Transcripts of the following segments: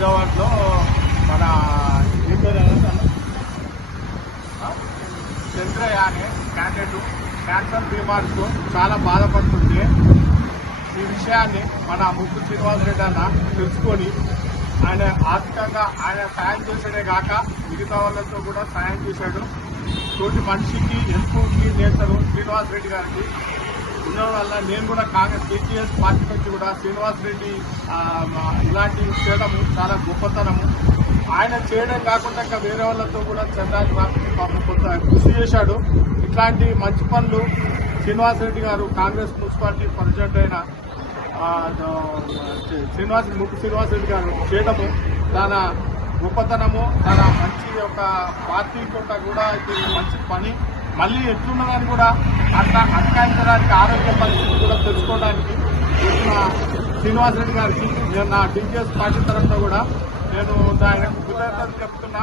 హైదరాబాద్లో మన చంద్రయానే candidate cancer బీమార్కు చాలా బాధపడుతుంది ఈ విషయాన్ని మన ముగ్గురు శ్రీనివాస్ రెడ్డి అన్న తెలుసుకొని ఆయన ఆర్థికంగా ఆయన సాయం చేసేదే కాక మిగతా వాళ్ళతో కూడా సాయం చేశాడు. తోటి మనిషికి ఎంతో కీర్ చేశారు శ్రీనివాస్ రెడ్డి గారికి? ఉండడం వల్ల నేను కూడా కాంగ్రెస్ కేటీఎస్ పార్టీ నుంచి కూడా శ్రీనివాస్ రెడ్డి ఇలాంటివి చేయడము చాలా గొప్పతనము. ఆయన చేయడం కాకుండా ఇంకా వేరే వాళ్ళతో కూడా చందాలు పాపం కొంత కృషి చేశాడు. ఇట్లాంటి మంచి పనులు శ్రీనివాస్ రెడ్డి గారు కాంగ్రెస్ మున్సిపాలిటీ ప్రెసిడెంట్ అయిన శ్రీనివాస్ ముక్కు శ్రీనివాస్ రెడ్డి గారు చేయడము తన గొప్పతనము. తన మంచి ఒక పార్టీ కొంత కూడా ఇది మంచి పని. మళ్ళీ ఎట్లున్నదని కూడా అట్లా అటకాయించడానికి ఆరోగ్య పరిస్థితి కూడా తెలుసుకోవడానికి శ్రీనివాస్ రెడ్డి గారికి నేను నా టీచర్స్ పార్టీ తరఫున కూడా నేను ఆయనకు కృతజ్ఞతలు చెప్తున్నా.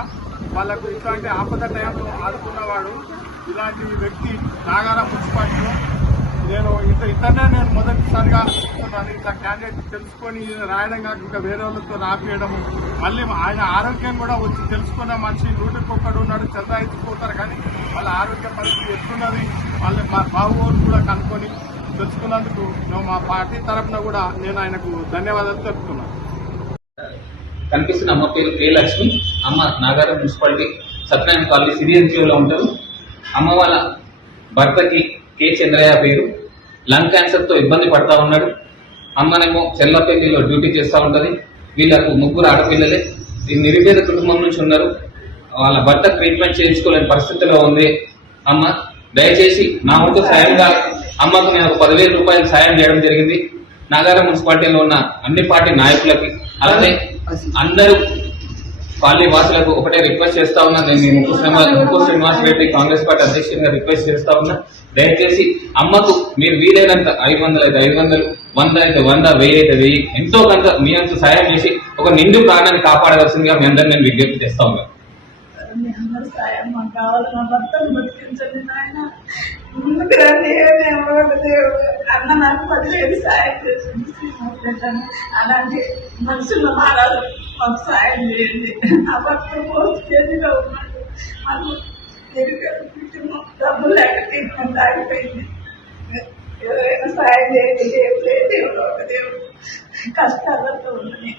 వాళ్ళకు ఇట్లాంటి ఆపద టైంలో ఆదుకున్నవాడు ఇలాంటి వ్యక్తి నాగారా మున్సిపాలిటీలో నేను ఇంత ఇతనే నేను మొదటిసారిగా చూస్తున్నాను ఇట్లా క్యాండిడేట్ తెలుసుకొని రాయడం కాక ఇంకా వేరే వాళ్ళతో రాపియడము మళ్ళీ ఆయన ఆరోగ్యం కూడా వచ్చి తెలుసుకున్న మనిషి నూటికి ఒక్కడు ఉన్నాడు చందా కానీ వాళ్ళ ఆరోగ్య పరిస్థితి ఎట్లున్నది వాళ్ళ మా బాబు కూడా కనుక్కొని తెచ్చుకున్నందుకు మా పార్టీ తరఫున కూడా నేను ఆయనకు ధన్యవాదాలు తెలుపుతున్నాను. కనిపిస్తున్న అమ్మ పేరు కే లక్ష్మి. అమ్మ నాగారం మున్సిపాలిటీ సత్యనారాయణ కాలనీ జీవోలో ఉంటారు. అమ్మ వాళ్ళ భర్తకి కే చంద్రయ్య పేరు. లంగ్ క్యాన్సర్తో ఇబ్బంది పడతా ఉన్నాడు. అమ్మనేమో చెల్లపల్లిలో డ్యూటీ చేస్తూ ఉంటుంది. వీళ్ళకు ముగ్గురు ఆడపిల్లలే. నిరుపేద కుటుంబం నుంచి ఉన్నారు. వాళ్ళ భర్త ట్రీట్మెంట్ చేయించుకోలేని పరిస్థితిలో ఉంది. అమ్మ దయచేసి నా వంతు సాయంగా అమ్మకు నేను ఒక పదివేల రూపాయలు సాయం చేయడం జరిగింది. నాగార మున్సిపాలిటీలో ఉన్న అన్ని పార్టీ నాయకులకి అలాగే అందరూ కాలనీ వాసులకు ఒకటే రిక్వెస్ట్ చేస్తా ఉన్నా. నేను ముక్కు శ్రీనివాస్ ముక్కు శ్రీనివాస్ రెడ్డి కాంగ్రెస్ పార్టీ అధ్యక్షుడిగా రిక్వెస్ట్ చేస్తా ఉన్నా. దయచేసి అమ్మకు మీరు వీలైనంత ఐదు వందలు అయితే ఐదు వందలు వంద అయితే వంద వెయ్యి అయితే వెయ్యి ఎంతో కొంత మీ అంత సాయం చేసి ఒక నిండు ప్రాణాన్ని కాపాడవలసిందిగా మీ అందరిని నేను విజ్ఞప్తి చేస్తా ఉన్నాను మీ అందరూ సాయం మాకు కావాలి. మా భర్తను బతికించండి నాయన. ముందుగా రండి దేవుడు. అన్న నాకు పదిహేను సాయం చేసింది. అలాంటి మనుషులు మారాలి. మాకు సాయం చేయండి. నా భర్త పోస్ట్ చేతిలో ఉన్నాడు. మాకు డబ్బులు లేక ట్రీట్మెంట్ ఆగిపోయింది. ఎవరైనా సాయం చేయండి. దేవుడు ఒక దేవుడు. కష్టాలతో ఉన్నాయి